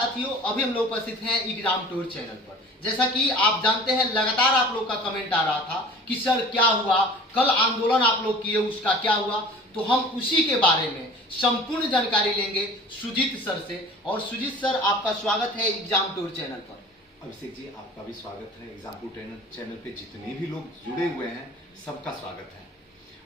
साथियों, अभी हम लोग उपस्थित हैं एग्जाम टूर चैनल पर। जैसा कि आप जानते हैं, लगातार आप लोग का कमेंट आ रहा था कि सर क्या हुआ, कल आंदोलन आप लोग किए उसका क्या हुआ। तो हम उसी के बारे में संपूर्ण जानकारी लेंगे सुजीत सर से। और सुजीत सर, आपका स्वागत है एग्जाम टूर चैनल पर। अभिषेक जी, आपका भी स्वागत है। एग्जाम टूर चैनल पे जितने भी लोग जुड़े हुए हैं सबका स्वागत है।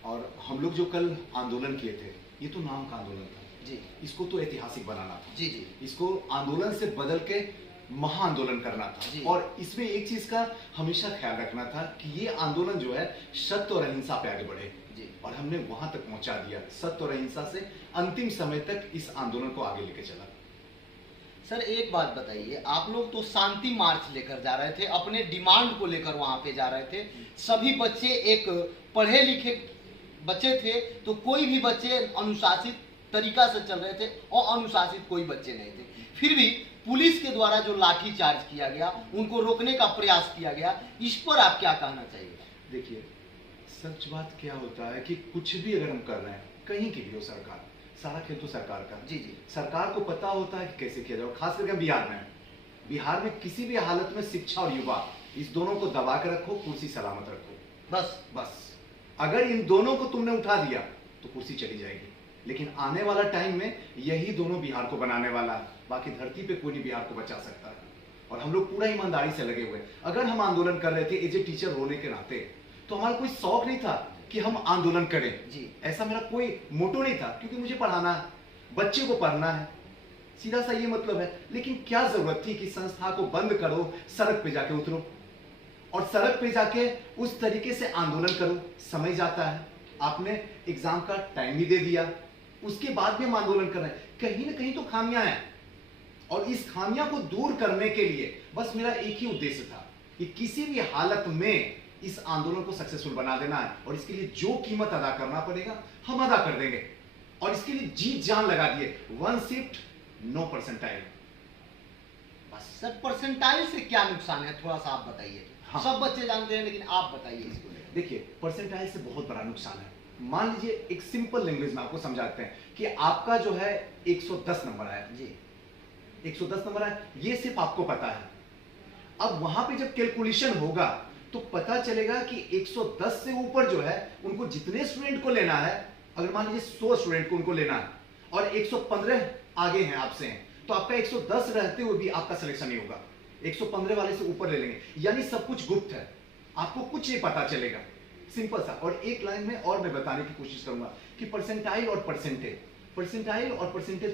और हम लोग जो कल आंदोलन किए थे, ये तो नाम का आंदोलन था जी, इसको तो ऐतिहासिक बनाना था। जी जी, इसको आंदोलन से बदल के महा आंदोलन करना था। और इसमें एक चीज का हमेशा ख्याल रखना था कि ये आंदोलन जो है सत्य और अहिंसा पे आगे बढ़े जी। और हमने वहां तक पहुंचा दिया। सत्य और अहिंसा से अंतिम समय तक इस आंदोलन को आगे लेके चला। सर एक बात बताइए, आप लोग तो शांति मार्च लेकर जा रहे थे, अपने डिमांड को लेकर वहां पे जा रहे थे। सभी बच्चे एक पढ़े लिखे बच्चे थे, तो कोई भी बच्चे अनुशासित तरीका से चल रहे थे और अनुशासित कोई बच्चे नहीं थे। फिर भी पुलिस के द्वारा जो लाठी चार्ज किया गया, उनको रोकने का प्रयास किया गया, इस पर आप क्या कहना चाहिए? देखिए, सच बात क्या होता है कि कुछ भी अगर हम कर रहे हैं, कहीं की भी हो सरकार, सारा खेल तो सरकार का। जी जी, सरकार को पता होता है कि कैसे किया जाए। खास करके बिहार में किसी भी हालत में शिक्षा और युवा, इस दोनों को दबा के रखो, कुर्सी सलामत रखो। बस अगर इन दोनों को तुमने उठा दिया तो कुर्सी चली जाएगी। लेकिन आने वाला टाइम में यही दोनों बिहार को बनाने वाला है। बाकी धरती पे कोई नहीं बिहार को बचा सकता है। और हम लोग पूरा ईमानदारी से लगे हुए हैं। अगर हम आंदोलन कर रहे थे एज ए टीचर होने के नाते, तो हमारा कोई शौक नहीं था कि हम आंदोलन करें जी। ऐसा मेरा कोई मोटो नहीं था, क्योंकि मुझे पढ़ाना है, बच्चे को पढ़ना है, सीधा सा ये मतलब है। लेकिन क्या जरूरत थी कि संस्था को बंद करो, सड़क पे जाके उतरो और सड़क पे जाके उस तरीके से आंदोलन करो। समय जाता है, आपने एग्जाम का टाइम भी दे दिया, उसके बाद भी हम आंदोलन कर रहे हैं। कहीं ना कहीं तो खामियां हैं और इस खामियां को दूर करने के लिए बस मेरा एक ही उद्देश्य था कि किसी भी हालत में इस आंदोलन को सक्सेसफुल बना देना है। और इसके लिए जो कीमत अदा करना पड़ेगा हम अदा कर देंगे। और इसके लिए जीत जान लगा दिए। 1 शिफ्ट नो परसेंटाइल। बस सर, परसेंटाइल से क्या नुकसान है, थोड़ा सा आप बताइए। हाँ। सब बच्चे जानते हैं, लेकिन आप बताइए इसको लेकर। देखिए, परसेंटाइल से बहुत बड़ा नुकसान है। मान लीजिए, एक सिंपल लैंग्वेज में आपको समझाते हैं कि आपका जो है 110 नंबर आया जी, 110 नंबर आया, ये सिर्फ आपको पता है। अब वहां पे जब कैलकुलेशन होगा तो पता चलेगा कि 110 से ऊपर जो है उनको जितने स्टूडेंट को लेना है, अगर मान लीजिए 100 स्टूडेंट को उनको लेना है और 115 आगे हैं आपसे हैं, तो आपका 110 रहते हुए भी आपका सिलेक्शन नहीं होगा। 115 वाले से ऊपर ले लेंगे, यानी सब कुछ गुप्त है, आपको कुछ नहीं पता चलेगा। सिंपल सा। और एक लाइन में और मैं बताने की कोशिश करूंगा कि परसेंटाइल और परसेंटेज,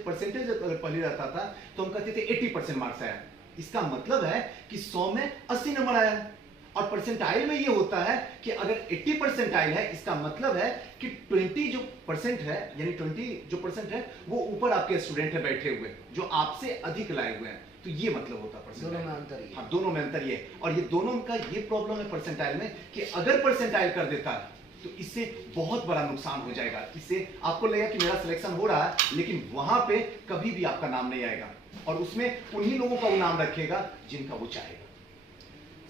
परसेंटेज अगर पहले रहता था तो हम कहते थे 80% मार्क्स आया। इसका मतलब है कि 100 में 80 नंबर आया है। और परसेंटाइल में ये होता है कि अगर 80 परसेंटाइल है, इसका मतलब है कि 20 जो परसेंट है, यानी 20 जो परसेंट है वो ऊपर आपके स्टूडेंट है बैठे हुए जो आपसे अधिक लाए हुए हैं। तो ये मतलब होता है परसेंटाइल। दोनों में अंतर ये। हाँ, दोनों में अंतर ये। और ये दोनों का ये प्रॉब्लम है परसेंटाइल में कि अगर परसेंटाइल कर देता है तो इससे बहुत बड़ा नुकसान हो जाएगा। इससे आपको लगेगा कि मेरा सिलेक्शन हो रहा है, लेकिन वहां पे कभी भी आपका नाम नहीं आएगा और उसमें उन्हीं लोगों का वो नाम रखेगा जिनका वो चाहेगा।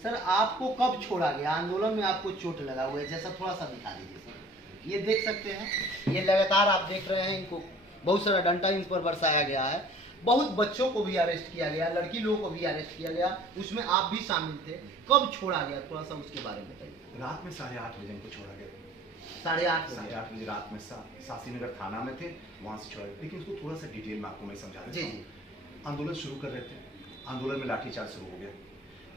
सर आपको कब छोड़ा गया? आंदोलन में आपको चोट लगा हुआ है, जैसा थोड़ा सा दिखा दीजिए सर। ये देख सकते हैं, ये लगातार आप देख रहे हैं, इनको बहुत सारा डंडा इन पर बरसाया गया है। बहुत बच्चों को भी अरेस्ट किया गया, लड़की लोगों को भी अरेस्ट किया गया, उसमें आप भी शामिल थे। कब छोड़ा गया, थोड़ा सा उसके बारे में बताइए। रात में 8:30 बजे इनको छोड़ा गया। 8:30 बजे रात में शास्त्रीनगर थाना में थे, वहां से छोड़ा गया। लेकिन इसको थोड़ा सा डिटेल में आपको मैं समझा देता हूं। आंदोलन शुरू कर रहे थे, आंदोलन में लाठीचार्ज शुरू हो गया।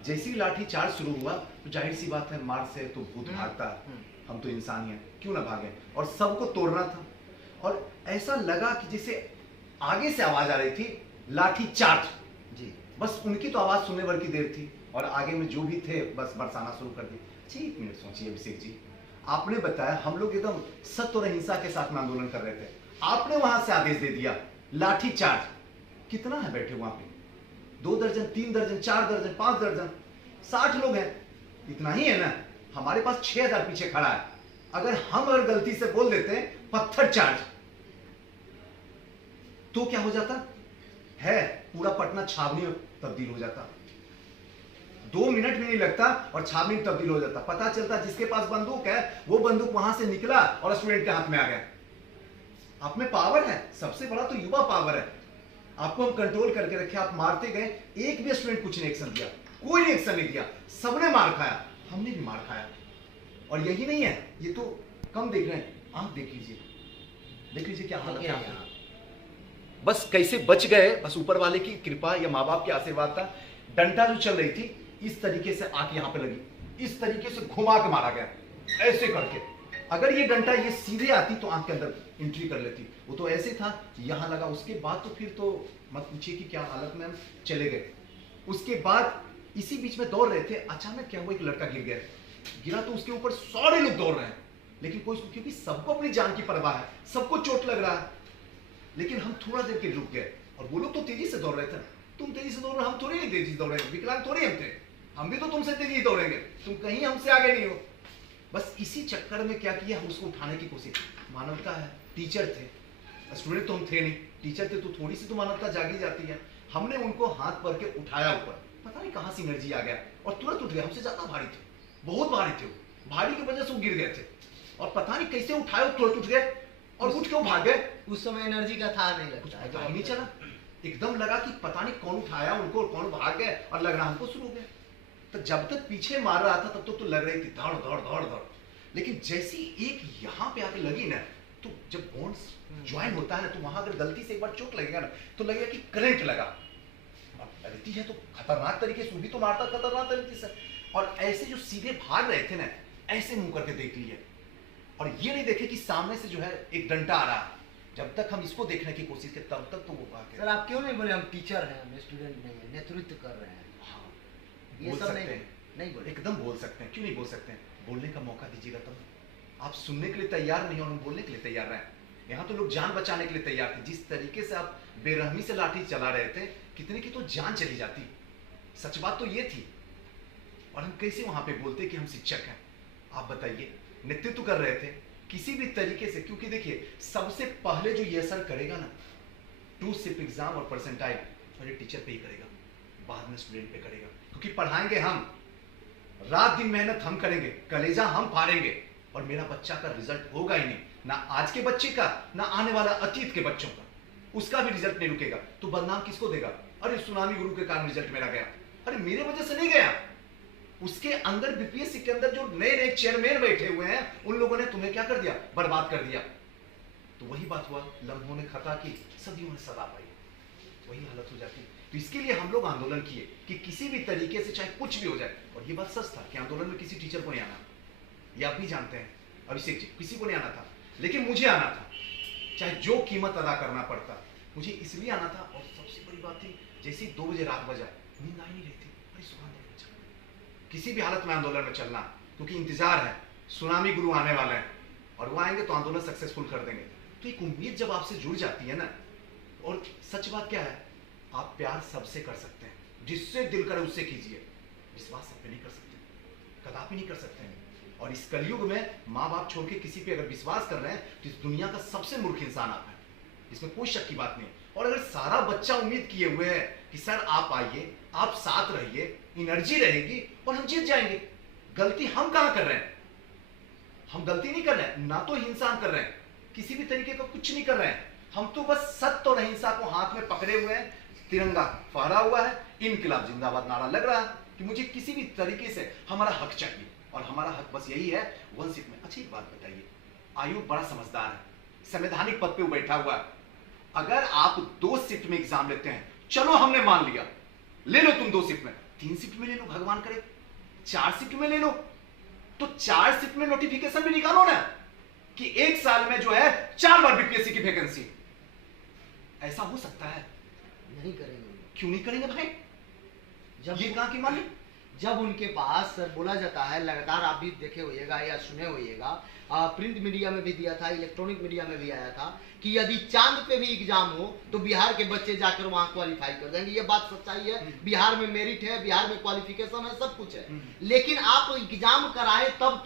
जैसे ही लाठीचार्ज शुरू हुआ तो जाहिर सी बात है, मार से तो भूत भागता है, हम तो इंसान ही हैं, क्यों ना भागे। और सबको तोड़ना था। और ऐसा लगा कि जैसे आगे से आवाज आ रही थी, लाठी चार्ज जी। बस उनकी तो आवाज सुनने भर की देर थी और आगे में जो भी थे बस बरसाना शुरू कर दी। 1 मिनट सोचिए अभिषेक जी, आपने बताया हम लोग एकदम सत्य और अहिंसा के साथ में आंदोलन कर रहे थे, आपने वहां से आदेश दे दिया लाठी चार्ज। कितना है बैठे वहां पे? 2 दर्जन, 3 दर्जन, 4 दर्जन, 5 दर्जन, 60 लोग हैं, इतना ही है ना। हमारे पास 6000 पीछे खड़ा है। अगर गलती से बोल देते पत्थर चार्ज, तो क्या हो जाता है? पूरा पटना छावनी में तब्दील हो जाता। 2 मिनट भी नहीं लगता और छावनी में तब्दील हो जाता। पता चलता जिसके पास बंदूक है वो बंदूक वहां से निकला और स्टूडेंट के हाथ में आ गया। आप में पावर है, सबसे बड़ा तो युवा पावर है। आपको हम कंट्रोल करके रखे, आप मारते गए, एक भी स्टूडेंट कुछ नहीं एक्शन दिया, कोई एक्शन नहीं दिया, सबने मार खाया, हमने भी मार खाया। और यही नहीं है, ये तो कम देख रहे हैं, आंख देख लीजिए क्या हालत है यहाँ। बस कैसे बच गए, बस ऊपर वाले की कृपा या माँ बाप के आशीर्वाद था। डंडा जो चल रही थी इस तरीके से आके यहाँ पे लगी, इस तरीके से घुमा के मारा गया, ऐसे करके। अगर ये डंडा ये सीधे आती तो आंख के अंदर एंट्री कर लेती, वो तो ऐसे था यहाँ लगा। उसके बाद तो फिर तो मत पूछिए कि क्या हालत में हम चले गए। उसके बाद इसी बीच में दौड़ रहे थे, अचानक क्या हुआ, एक लड़का गिर गया। गिरा तो उसके ऊपर सारे लोग दौड़ रहे हैं, लेकिन कोई, क्योंकि सबको अपनी जान की परवाह है, सबको चोट लग रहा है। लेकिन हम थोड़ा देर के रुक गए, और वो लोग तो तेजी से दौड़ रहे थे। तुम तेजी से दौड़ रहे, हम थोड़ी नहीं तेजी से दौड़े, विकलांग थोड़ी हम थे, हम भी तो तुमसे तेजी दौड़ेंगे, तुम कहीं हमसे आगे नहीं हो। बस इसी चक्कर में क्या किया, हम उसको उठाने की कोशिश। मानवता है, टीचर थे, स्टूडेंट तो हम थे नहीं, टीचर थे तो थोड़ी सी तो मानवता जागी जाती है। हमने उनको हाथ भर के उठाया ऊपर, पता नहीं कहां से एनर्जी आ गया और तुरंत उठ गया। हमसे ज्यादा भारी थे, बहुत भारी थे, भारी की वजह से वो गिर गए थे, और पता नहीं कैसे उठाए, तुरंत उठ गए और उठ के वो भाग गए। उस समय एनर्जी का था नहीं लगता है, पता ही नहीं चला, एकदम लगा कि पता नहीं कौन उठाया उनको, कौन भाग गए, और लगना हमको शुरू हो गया। तो जब तक पीछे मार रहा था तब तक तो लग रही थी दौड़ दौड़ दौड़ दौड़, लेकिन जैसी एक यहाँ पे आके लगी ना, तो जब बोन्स ज्वाइन होता है ना, तो वहां अगर गलती से एक बार चोट लगेगा ना, तो लगेगा कि करंट लगा। अब लगती है तो खतरनाक तरीके से, भी तो मारता खतरनाक तरीके से। और ऐसे जो सीधे भाग रहे थे ना, ऐसे मुंह करके देख लिए, और ये नहीं देखे कि सामने से जो है एक डंडा आ रहा। जब तक हम इसको देखने की कोशिश करते तब तक तो वो भाग गए। सर आप क्यों नहीं बोले हम टीचर हैं, हम स्टूडेंट नहीं है, नेतृत्व कर रहे हैं? हाँ, ये बोल सब सकते हैं, नहीं बोले। एकदम बोल सकते हैं, क्यों नहीं बोल सकते हैं? बोलने का मौका दीजिएगा तब। आप सुनने के लिए तैयार नहीं और हम बोलने के लिए तैयार हैं। यहाँ तो लोग जान बचाने के लिए तैयार थे। जिस तरीके से आप बेरहमी से लाठी चला रहे थे, कितने की तो जान चली जाती। सच बात तो ये थी, और हम कैसे वहां पे बोलते कि हम शिक्षक हैं? आप बताइए, नेतृत्व कर रहे थे किसी भी तरीके से, क्योंकि देखिए सबसे पहले जो ये असर करेगा ना, 2 शिफ्ट एग्जाम और परसेंटाइल, और ये टीचर पे ही करेगा, बाद में स्टूडेंट पे करेगा। क्योंकि पढ़ाएंगे हम, रात दिन मेहनत हम करेंगे, कलेजा हम फाड़ेंगे, और मेरा बच्चा का रिजल्ट होगा ही नहीं, ना आज के बच्चे का, ना आने वाला अतीत के बच्चों का, उसका भी रिजल्ट नहीं रुकेगा। तो बदनाम किसको देगा? अरे सुनामी गुरु के कारण रिजल्ट मेरा गया, अरे मेरे वजह से नहीं गया, उसके अंदर बीपीएससी के अंदर जो नए नए चेयरमैन बैठे हुए हैं, उन लोगों ने तुम्हें क्या कर दिया, बर्बाद कर दिया। तो वही बात हुआ, लम्हों ने खता की, सदियों ने सदा पाई, वही हालत हो जाती। तो इसके लिए हम लोग आंदोलन किए कि किसी भी तरीके से चाहे कुछ भी हो जाए। और ये बात सच था कि आंदोलन में किसी टीचर को नहीं आना, ये आप भी जानते हैं अभिषेक जी, किसी को नहीं आना था, लेकिन मुझे आना था, चाहे जो कीमत अदा करना पड़ता, मुझे इसलिए आना था। और सबसे बड़ी बात थी, जैसे 2 बजे रात बजा, नींद आ ही नहीं रही थी, अरे सुबह आंदोलन में चलना, किसी भी हालत में आंदोलन में चलना, क्योंकि इंतजार है, सुनामी गुरु आने वाले हैं, और वो आएंगे तो आंदोलन सक्सेसफुल कर देंगे। तो एक उम्मीद जब आपसे जुड़ जाती है ना, और सच बात क्या है, आप प्यार सबसे कर सकते हैं, जिससे दिल करे उससे कीजिए, विश्वास सब पे नहीं कर सकते, कदापि नहीं कर सकते हैं। और इस कलयुग में माँ बाप छोड़ के किसी पे अगर विश्वास कर रहे हैं, तो इस दुनिया का सबसे मूर्ख इंसान आप है, इसमें कोई शक की बात नहीं। और अगर सारा बच्चा उम्मीद किए हुए है कि सर आप आइए, आप साथ रहिए, एनर्जी रहेगी और हम जीत जाएंगे, गलती हम कहां कर रहे हैं? हम गलती नहीं कर रहे हैं, ना तो हिंसा कर रहे हैं, किसी भी तरीके का कुछ नहीं कर रहे हैं, हम तो बस सत्य और अहिंसा को हाथ में पकड़े हुए हैं, तिरंगा फहरा हुआ है, इनकलाब जिंदाबाद नारा लग रहा है कि मुझे किसी भी तरीके से हमारा हक चाहिए, और हमारा हक बस यही है 1 शिफ्ट में। अच्छी एक बात बताइए, आयोग बड़ा समझदार है, संवैधानिक पद पे बैठा हुआ है, अगर आप 2 शिफ्ट में एग्जाम लेते हैं, चलो हमने मान लिया, ले लो तुम 2 शिफ्ट में, 3 शिफ्ट में ले लो, भगवान करे 4 शिफ्ट में ले लो, तो 4 शिफ्ट में नोटिफिकेशन भी निकालो ना कि 1 साल में जो है 4 बार बीपीएससी की वैकेंसी। ऐसा हो सकता है? नहीं करेंगे। क्यों नहीं करेंगे भाई? जब ये कहां की मानी? जब उनके पास सर बोला जाता है, लगातार आप भी देखे होइएगा या सुने होइएगा, प्रिंट मीडिया में भी दिया था, इलेक्ट्रॉनिक मीडिया में भी आया था कि यदि चांद पे भी एग्जाम हो तो बिहार के बच्चे जाकर वहां क्वालिफाई कर देंगे। ये बात सच्चाई है, बिहार में मेरिट है, बिहार में क्वालिफिकेशन है, सब कुछ है, लेकिन आप एग्जाम कराएं तब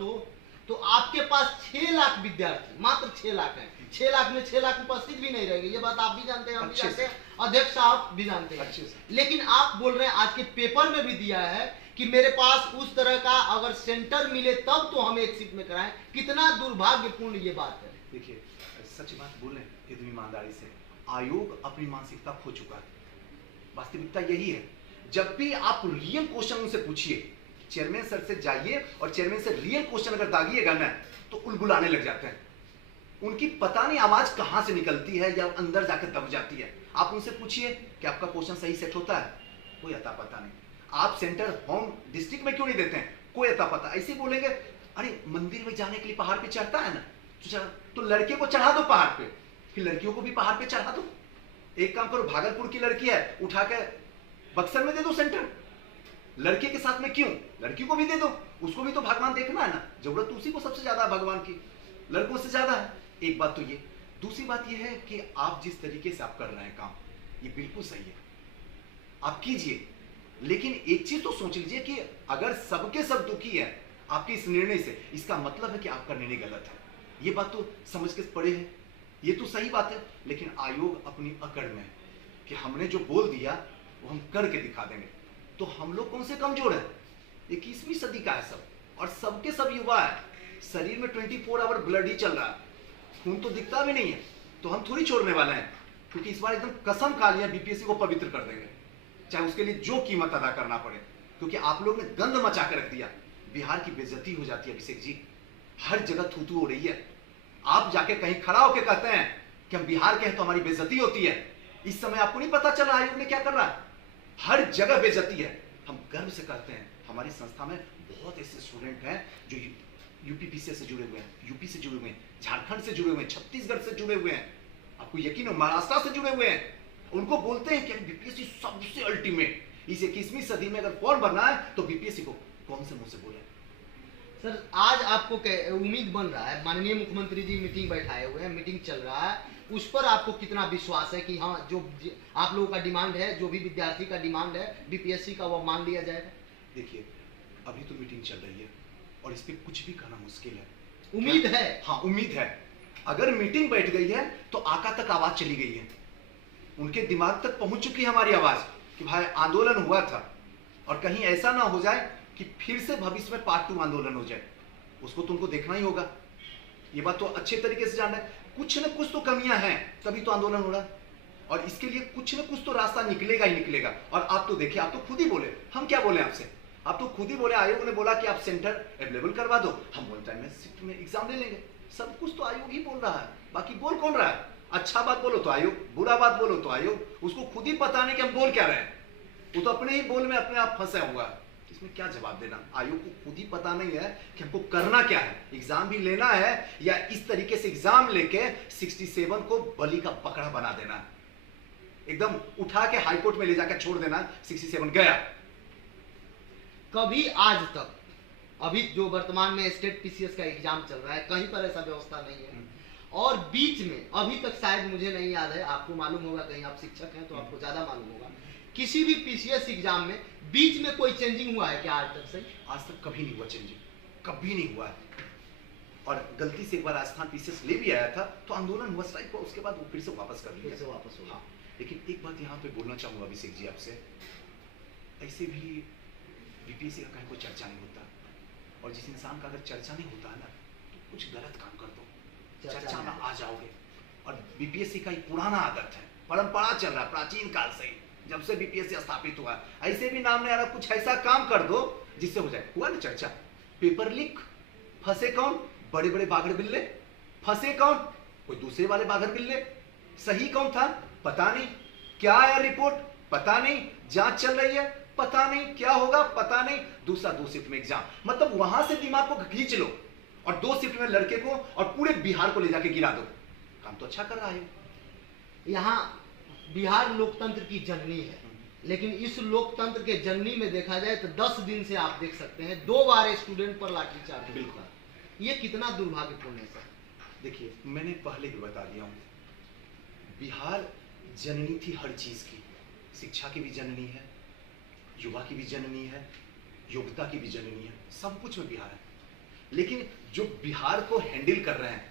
तो आपके पास 6 लाख विद्यार्थी, मात्र 6 लाख है, 6 लाख में 6 लाख उपस्थित भी नहीं रहेंगे, ये बात आप भी जानते हैं, हम भी जानते हैं, अध्यक्ष साहब भी जानते हैं। लेकिन आप बोल रहे हैं, आज के पेपर में भी दिया है कि मेरे पास उस तरह का अगर सेंटर मिले तब तो हम 1 शिफ्ट में कराएं। कितना दुर्भाग्यपूर्ण ये बात है। देखिए, सच बात बोलें एकदम ईमानदारी से, आयोग अपनी मानसिकता खो चुका है। वास्तविकता यही है। जब भी आप रियल क्वेश्चन उनसे पूछिए, चेयरमैन सर से जाइए और चेयरमैन से रियल क्वेश्चन अगर दागिएगा ना तो उलगुलाने लग जाते हैं। उनकी पता नहीं आवाज कहां से निकलती है या अंदर जाकर दब जाती है। आप उनसे पूछिए कि आपका क्वेश्चन सही सेट होता है, कोई अता पता नहीं। आप सेंटर होम डिस्ट्रिक्ट में क्यों नहीं देते हैं, कोई अता पता। ऐसे बोलेंगे अरे मंदिर में जाने के लिए पहाड़ पे चढ़ता है ना, तो लड़के को चढ़ा दो पहाड़ पे, फिर लड़कियों को भी पहाड़ पे चढ़ा दो। एक काम करो, भागलपुर की लड़की है उठा के बक्सर में दे दो सेंटर। लड़के के साथ में क्यों, लड़की को भी दे दो, उसको भी तो भगवान देखना है ना। जरूरत उसी को सबसे ज्यादा भगवान की, लड़कों से ज्यादा है। एक बात तो ये। दूसरी बात ये है कि आप जिस तरीके से आप कर रहे हैं काम, ये बिल्कुल सही है, आप कीजिए। लेकिन एक चीज तो सोच लीजिए कि अगर सबके सब दुखी है आपके इस निर्णय से, इसका मतलब है कि आपका निर्णय गलत है। ये बात तो समझ के पड़े है, ये तो सही बात है। लेकिन आयोग अपनी अकड़ में है कि हमने जो बोल दिया वो हम करके दिखा देंगे। तो हम लोग कौन से कमजोर है? 21वीं सदी का है सब, और सबके सब युवा है। शरीर में 24 आवर ब्लड ही चल रहा है, खून तो दिखता भी नहीं है। तो हम थोड़ी छोड़ने वाले हैं, क्योंकि इस बार एकदम कसम खा लिया बीपीएससी को पवित्र कर देंगे, चाहे उसके लिए जो कीमत अदा करना पड़े। क्योंकि आप लोग ने गंद मचा के रख दिया। बिहार की बेइज्जती हो जाती है अभिषेक जी, हर जगह थू थू हो रही है। आप जाके कहीं खड़ा होकर कहते हैं कि हम बिहार के हैं तो हमारी बेइज्जती होती है। इस समय आपको नहीं पता चला आयोग ने क्या कर रहा है? हर जगह बेइज्जती है। हम गर्व से कहते हैं हमारी संस्था में बहुत ऐसे स्टूडेंट हैं जो यूपीपीसीएस से जुड़े हुए हैं, यूपी से जुड़े हुए हैं, झारखंड से जुड़े हुए हैं, छत्तीसगढ़ से जुड़े हुए हैं, आपको यकीन हो महाराष्ट्र से जुड़े हुए हैं। उनको बोलते हैं कि बीपीएससी सबसे अल्टीमेट। इस 21वीं सदी में अगर फॉर्म भरना है तो बीपीएससी को कौन से मुंह से बोले? सर आज आपको उम्मीद बन रहा है, माननीय मुख्यमंत्री जी मीटिंग बैठाए हुए हैं, मीटिंग चल रहा है, उस पर आपको कितना विश्वास है कि हाँ जो आप लोगों का डिमांड है, जो भी विद्यार्थी का डिमांड है बीपीएससी का, वो मान लिया जाएगा? देखिए अभी तो मीटिंग चल रही है और इस पर कुछ भी कहना मुश्किल है। उम्मीद है? हाँ उम्मीद है। अगर मीटिंग बैठ गई है तो आका तक आवाज चली गई है, उनके दिमाग तक पहुंच चुकी है हमारी आवाज कि भाई आंदोलन हुआ था। और कहीं ऐसा ना हो जाए कि फिर से भविष्य में पार्ट 2 आंदोलन हो जाए, उसको तो उनको देखना ही होगा। ये बात तो अच्छे तरीके से जानना है। कुछ न कुछ तो कमियां हैं, तभी तो आंदोलन हो रहा है, और इसके लिए कुछ न कुछ तो रास्ता निकलेगा ही निकलेगा। और आप तो देखिए, आप तो खुद ही बोले, हम क्या बोले आपसे, आप तो खुद ही बोले आयोग ने बोला कि आप सेंटर अवेलेबल करवा दो, हम बोल टाइम में शिफ्ट में एग्जाम ले लेंगे। सब कुछ तो आयोग ही बोल रहा है, बाकी बोल कौन रहा है? अच्छा बात बोलो तो आयोग, बुरा बात बोलो तो आयोग। उसको खुद ही पता नहीं कि हम बोल क्या रहे हैं, वो तो अपने ही बोल में अपने आप फंसा हुआ है। इसमें क्या जवाब देना? आयोग को खुद ही पता नहीं है कि हमको करना क्या है, एग्जाम भी लेना है या इस तरीके से एग्जाम लेके 67 को बलि का बकरा बना देना, एकदम उठा के हाईकोर्ट में ले जाकर छोड़ देना। 67 गया। कभी आज तक, अभी जो वर्तमान में स्टेट पीसीएस का एग्जाम चल रहा है, कहीं पर ऐसा व्यवस्था नहीं है। और बीच में अभी तक शायद मुझे नहीं याद है, आपको मालूम होगा, कहीं आप शिक्षक हैं तो आपको ज्यादा मालूम होगा, किसी भी पीसीएस एग्जाम में बीच में कोई चेंजिंग हुआ है क्या आज तक? से आज तक कभी नहीं हुआ चेंजिंग, कभी नहीं हुआ है। और गलती से एक बार राजस्थान पीसीएस ले भी आया था तो आंदोलन हुआ स्ट्राइक को, उसके बाद वो फिर से वापस कर लिया, फिर से वापस हुआ। हाँ। लेकिन एक बात यहाँ पे बोलना चाहूंगा अभिषेक जी आपसे, ऐसे भी बीपीएससी का कहीं कोई चर्चा नहीं होता, और जिस इंसान का अगर चर्चा नहीं होता है ना तो कुछ गलत काम कर दो, चर्चा में आ जाओगे। और बीपीएससी का एक पुराना आदत है, परंपरा चल रहा है प्राचीन काल से ही, जब से बीपीएससी स्थापित हुआ। ऐसे भी नाम नहीं आ रहा, कुछ ऐसा काम कर दो जिससे हो जाए। हुआ ना चर्चा, पेपर लीक, फंसे कौन? बड़े बड़े बाघड़ बिल्ले। फंसे कौन? कोई दूसरे वाले बाघड़ बिल्ले। सही कौन था? पता नहीं। क्या आया रिपोर्ट? पता नहीं। जांच चल रही है? पता नहीं। क्या होगा? पता नहीं। दूसरा 2 शिफ्ट में एग्जाम, मतलब वहां से दिमाग को खींच लो और 2 शिफ्ट में लड़के को और पूरे बिहार को ले जाके गिरा दो। काम तो अच्छा कर रहा है। यहाँ बिहार लोकतंत्र की जननी है, लेकिन इस लोकतंत्र के जननी में देखा जाए तो 10 दिन से आप देख सकते हैं 2 बार स्टूडेंट पर लाठीचार्ज। बिल्कुल, ये कितना दुर्भाग्यपूर्ण है सर। देखिए मैंने पहले भी बता दिया हूं, बिहार जननी थी हर चीज की, शिक्षा की भी जननी है, युवा की भी जननी है, योग्यता की भी जननी है, सब कुछ में बिहार है। लेकिन जो बिहार को हैंडल कर रहे हैं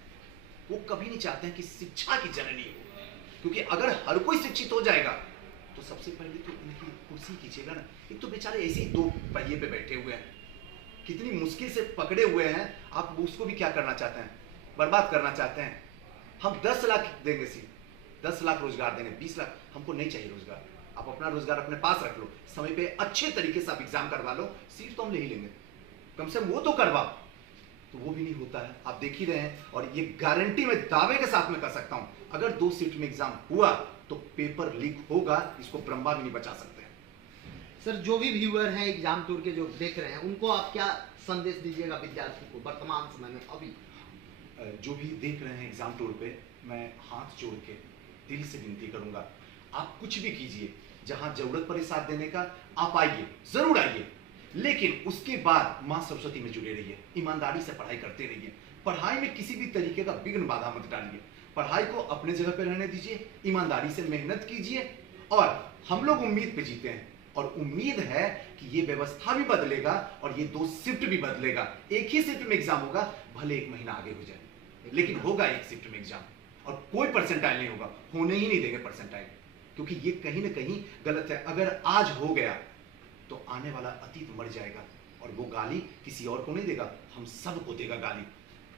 वो कभी नहीं चाहते हैं कि शिक्षा की जननी हो, क्योंकि अगर हर कोई शिक्षित हो जाएगा तो सबसे पहले तो उनकी कुर्सी खींचेगा ना। एक तो बेचारे ऐसे ही 2 पहिए पे बैठे हुए हैं, कितनी मुश्किल से पकड़े हुए हैं, आप उसको भी क्या करना चाहते हैं? बर्बाद करना चाहते हैं। हम 10 लाख देंगे सी, 10 लाख रोजगार देंगे, 20 लाख, हमको नहीं चाहिए रोजगार। आप अपना रोजगार अपने पास रख लो, समय पे अच्छे तरीके से आप एग्जाम करवा लो, सीट तो हम ले ही लेंगे, कम से कम वो तो करवाओ। तो वो भी नहीं होता है, आप देख ही रहे हैं। और ये गारंटी मैं दावे के साथ में कर सकता हूं, अगर 2 शिफ्ट में एग्जाम हुआ तो पेपर लीक होगा, इसको ब्रह्मा भी नहीं बचा सकते हैं। सर जो भी व्यूअर हैं एग्जाम टूर के जो देख रहे हैं, उनको आप क्या संदेश दीजिएगा विद्यार्थी को वर्तमान समय में अभी? जो भी देख रहे हैं एग्जाम टूर पे, मैं हाथ जोड़ के दिल से विनती करूंगा, आप कुछ भी कीजिए, जहां जरूरत पड़े साथ देने का आप आइए, जरूर आइए, लेकिन उसके बाद मां सरस्वती में जुड़े रहिए, ईमानदारी से पढ़ाई करते रहिए, पढ़ाई में किसी भी तरीके का विघ्न बाधा मत डालिए, पढ़ाई को अपने जगह पे रहने दीजिए, ईमानदारी से मेहनत कीजिए। और हम लोग उम्मीद पे जीते हैं, और उम्मीद है कि ये व्यवस्था भी बदलेगा और ये 2 शिफ्ट भी बदलेगा। एक ही शिफ्ट में एग्जाम होगा, भले 1 महीना आगे हो जाए, लेकिन होगा एक शिफ्ट में एग्जाम, और कोई परसेंटाइल नहीं होगा, होने ही नहीं देंगे परसेंटाइल, क्योंकि ये कहीं ना कहीं गलत है। अगर आज हो गया तो आने वाला अतीत मर जाएगा, और वो गाली किसी और को नहीं देगा, हम सबको देगा गाली।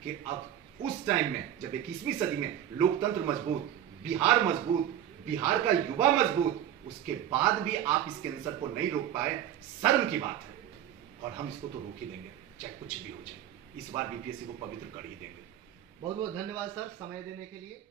कि अब उस टाइम में जब 21वीं सदी में लोकतंत्र मजबूत, बिहार मजबूत, बिहार का युवा मजबूत, उसके बाद भी आप इस कैंसर को नहीं रोक पाए, शर्म की बात है। और हम इसको तो रोक ही देंगे, चाहे कुछ भी हो जाए, इस बार बीपीएससी को पवित्र कर ही देंगे। बहुत बहुत धन्यवाद सर समय देने के लिए।